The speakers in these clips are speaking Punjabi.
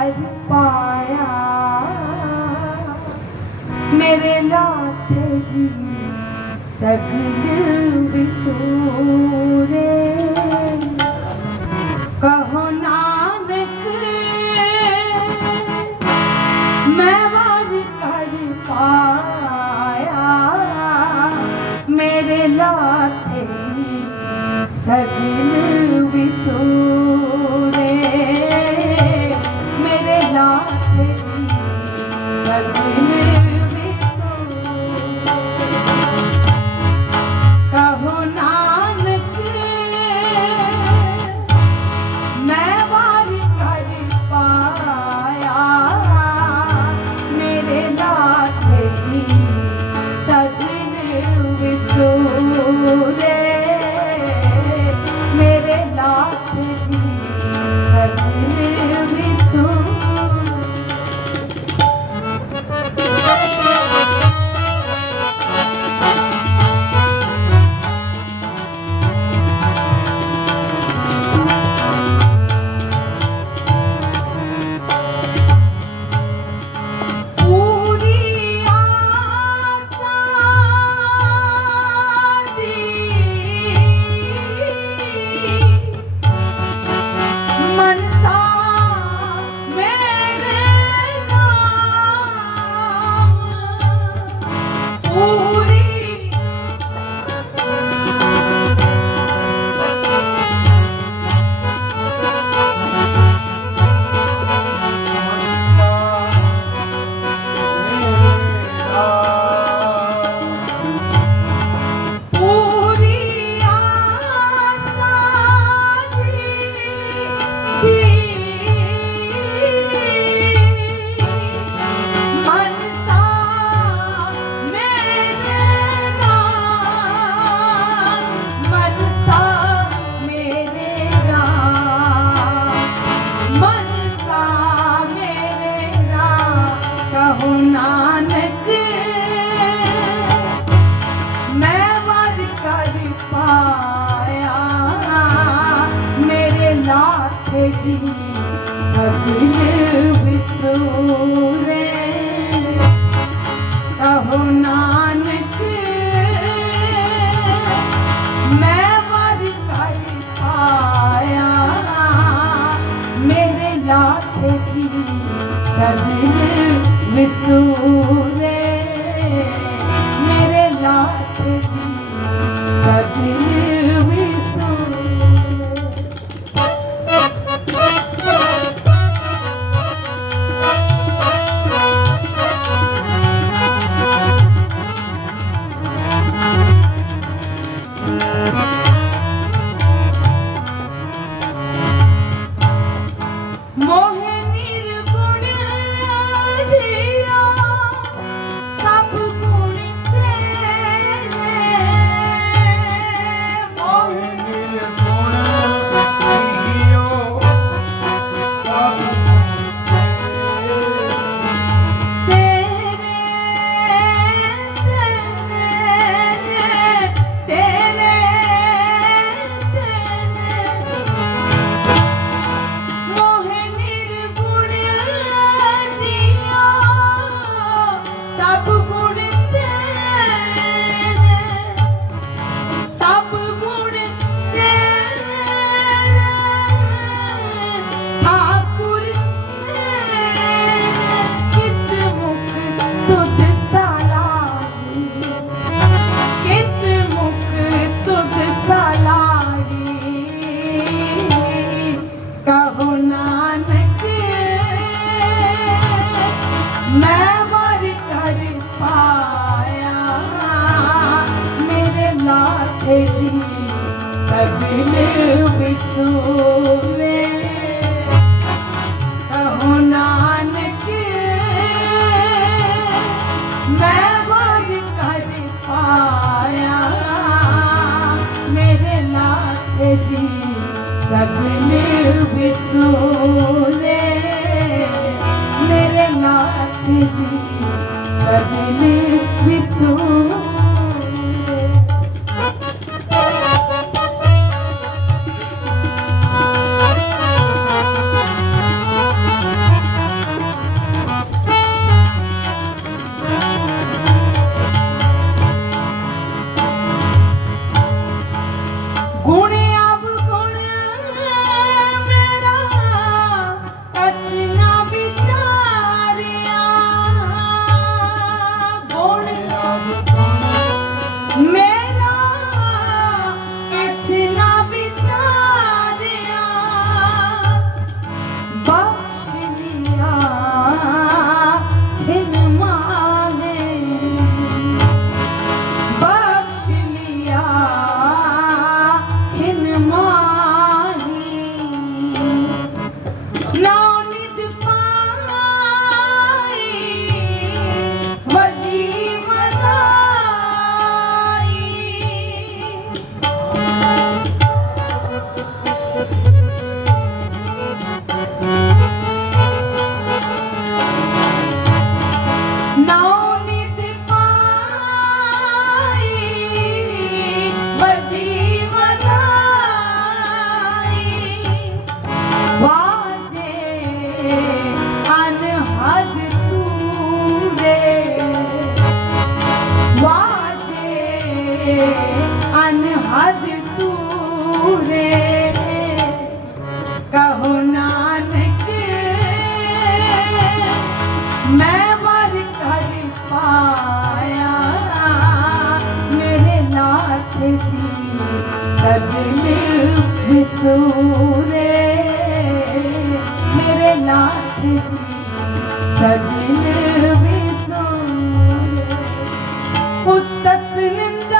ਹਰ ਪਾਇਆ ਮੇਰੇ ਲਾਥੇ ਜੀ ਸਗਲ ਵਿਸੂਰੇ ਕਹੋ ਨਾਨਕ ਮੈਂ ਵਾਰ ਕਰ ਪਾਇਆ ਮੇਰੇ ਲਾਥੇ ਜੀ ਸਗਲ ਵਿਸੂਰੇ ਪਾਇਆ ਮੇਰੇ ਲਾਥੇ ਜੀ ਸਗਲ ਵਿਸੂਰੇ ਕਹੋ ਨਾਨਕ, ਮੈਂ ਵਰ ਕਰ ਪਾਇਆ ਮੇਰੇ ਲਾਥੇ ਜੀ ਸਗਲ ਵਿਸੂਰੇ सजनी सपने बिसोले मेरे नाथ जी सपने बिसोले ਵਾਜੇ ਅਨਹਦ ਤੂਰੇ। ਕਹੋ ਨਾਨਕ ਮੈਂ ਵਰ ਕਰ ਪਾਇਆ। ਮੇਰੇ ਨਾਥ ਜੀ ਸਗਲ ਵਿਸੂਰੇ ਮੇਰੇ ਨਾਥ ਜੀ ਸਗਲ ਵਿਸੂਰੇ ਪੁਸਤਕ ਨਿੰਦਾ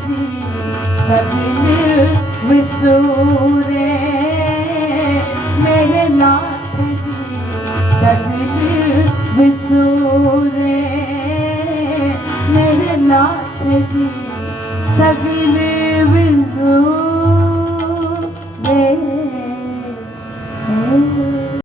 ਨਾਥ ਜੀ ਸਗਲ ਵਿਸੂਰੇ ਮੇਰੇ ਨਾਥ ਜੀ ਸਗਲ ਵਿਸੂਰੇ ਮੇਰੇ ਨਾਥ ਜੀ ਸਗਲ ਵਿਸੂਰੇ